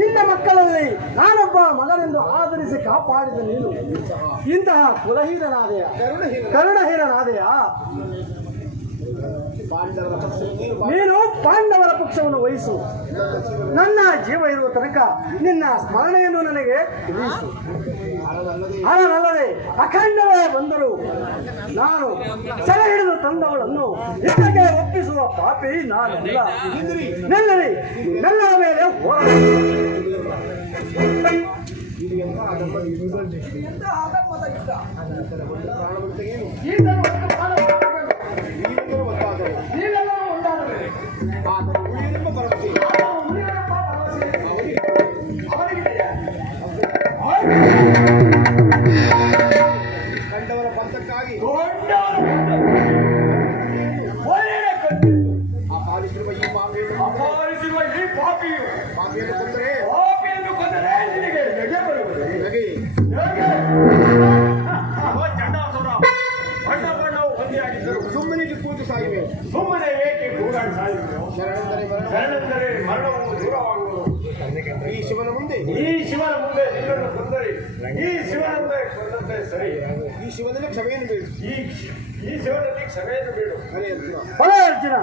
ನಿನ್ನ ಮಕ್ಕಳಲ್ಲಿ ನಾನೊಬ್ಬ ಮಗನೆಂದು ಆಧರಿಸಿ ಕಾಪಾಡಿದ ನೀನು ಇಂತಹ ಕುಲಹೀನನಾದೆಯ ಕರುಣಹೀನನಾದೆಯ ನೀನು ಪಾಂಡವರ ಪಕ್ಷವನ್ನು ವಹಿಸು. ನನ್ನ ಜೀವ ಇರುವ ತನಕ ನಿನ್ನ ಸ್ಮರಣೆಯನ್ನು ನನಗೆ ತಿಳಿಸು. ಅಲ್ಲದೆ ಅಖಂಡವೇ ಬಂದರೂ ನಾನು ಸೆರೆ ಹಿಡಿದು ತಂದವಳನ್ನು ಇದಕ್ಕೆ ಒಪ್ಪಿಸುವ ಪಾಪಿ ನಾನಲ್ಲ. ನೆಲ್ಲರಿ ನೆಲ್ಲರ ಮೇಲೆ ಕಂಡವರ ಪಂಥಕ್ಕಾಗಿ ಅಪಾಲಿಸಿರುವ ಈ ಪಾಪಿಯನ್ನು ಕೊಂದರೆ ನಿನಗೆ ನಗೆ ಬರುವುದು. ಬಣ್ಣವು ಹೊಂದಿಯಾಗಿದ್ದರು ಸುಮ್ಮನೆ ಕೂತು ಸಾಯಿವೆ. ಸುಮ್ಮನೆ ಏಕೆ ಕೂಗಾಡಿ ಸಾಯಿವೆ? ಶರಣೆಂದರೆ ಮರಣವು ದೂರವಾಗುವುದು. ಈ ಶಿವನ ಮುಂದೆ ನಿನ್ನನ್ನು ಕೊಂದರೆ ಈ ಶಿವನಂತೆ ಕೊಂದಂತೆ ಸರಿ. ಈ ಶಿವನಲ್ಲಿ ಕ್ಷಮೆಯನ್ನು ಬೇಡು. ಈ ಶಿವನಲ್ಲಿ ಕ್ಷಮೆಯನ್ನು ಬೇಡು. ಅರ್ಜುನ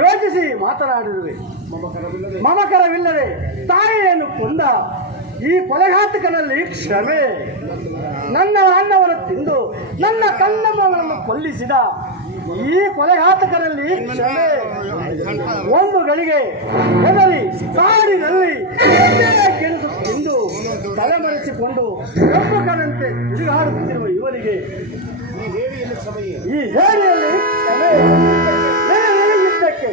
ಯೋಚಿಸಿ ಮಾತನಾಡಿರುವೆ. ಮಮಕರವಿಲ್ಲದೆ ತಾಯಿಯನ್ನು ಕೊಂದ ಈ ಕೊಲೆಘಾತಕನಲ್ಲಿ ಕ್ಷಮೆ. ನನ್ನ ಅನ್ನವನ್ನು ತಿಂದು ನನ್ನ ಕಣ್ಣಮ್ಮಗಳನ್ನು ಕೊಲ್ಲಿಸಿದ ಈ ಕೊಲೆಘಾತಕರಲ್ಲಿ ಕ್ಷಮೆ. ಒಂದು ಗಳಿಗೆ ಹೆದರಿ ಕಾಡಿನಲ್ಲಿ ಕೆಣಸು ತಿಂದು ತಲೆಮರೆಸಿಕೊಂಡು ಒಬ್ಬಕನಂತೆ ತಿರುಗಾಡುತ್ತಿರುವ ಇವರಿಗೆ ಈ ಹೇಳಿಯಲ್ಲಿ ಕ್ಷಮೆ ಯುದ್ಧಕ್ಕೆ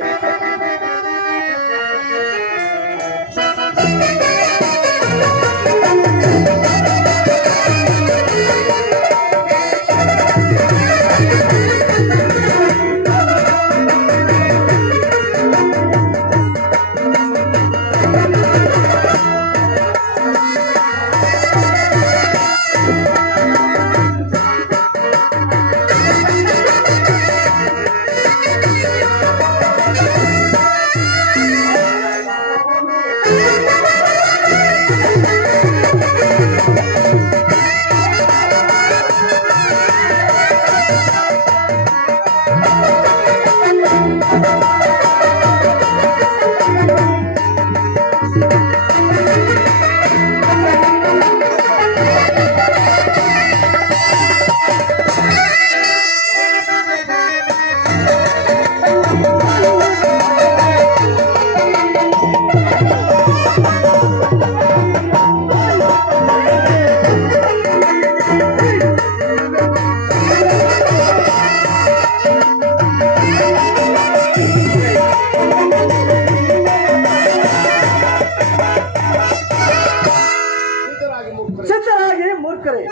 ಸಿದ್ಧರಾಗಿ ಮೂರ್ಖರೇ.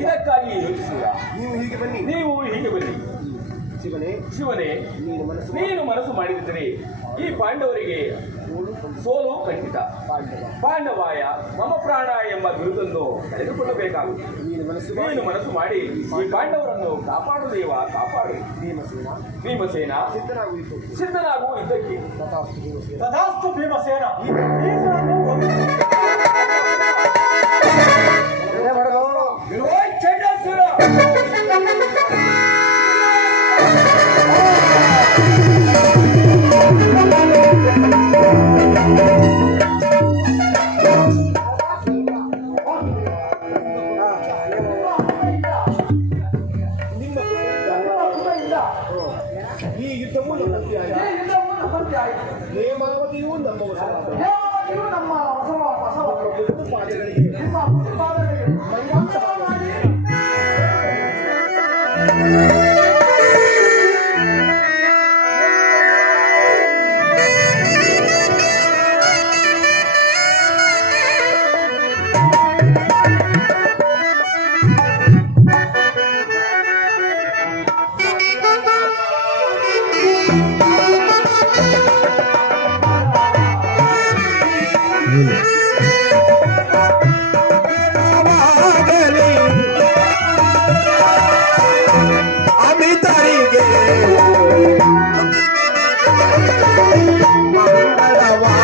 ಇದಕ್ಕಾಗಿ ಯೋಚಿಸಿದ. ನೀವು ಹೀಗೆ ಬನ್ನಿ. ಶಿವನೇ, ನೀನು ಮನಸ್ಸು ಮಾಡಿದರೆ ಈ ಪಾಂಡವರಿಗೆ ಸೋಲು ಖಂಡಿತ. ಪಾಂಡವಾಯ ಮಮ ಪ್ರಾಣ ಎಂಬ ಬಿರುದನ್ನು ಕಳೆದುಕೊಳ್ಳಬೇಕಾಗುತ್ತದೆ. ನೀನು ಮನಸ್ಸು ಮಾಡಿ ಈ ಪಾಂಡವರನ್ನು ಕಾಪಾಡು ದೇವ, ಕಾಪಾಡು. ಭೀಮಸೇನ ಸಿದ್ಧನಾಗು ಯುದ್ಧಕ್ಕೆ. ತಥಾಸ್ತು ಭೀಮಸೇನ. ಈ ಯುದ್ಧವೂ ಹೇಮಾವತಿಯೂ ನಮ್ಮ ಪಾದಗಳಿಗೆ ಅಮಿತರಿಗೆ ಮಂಗಳವಾಗಲಿ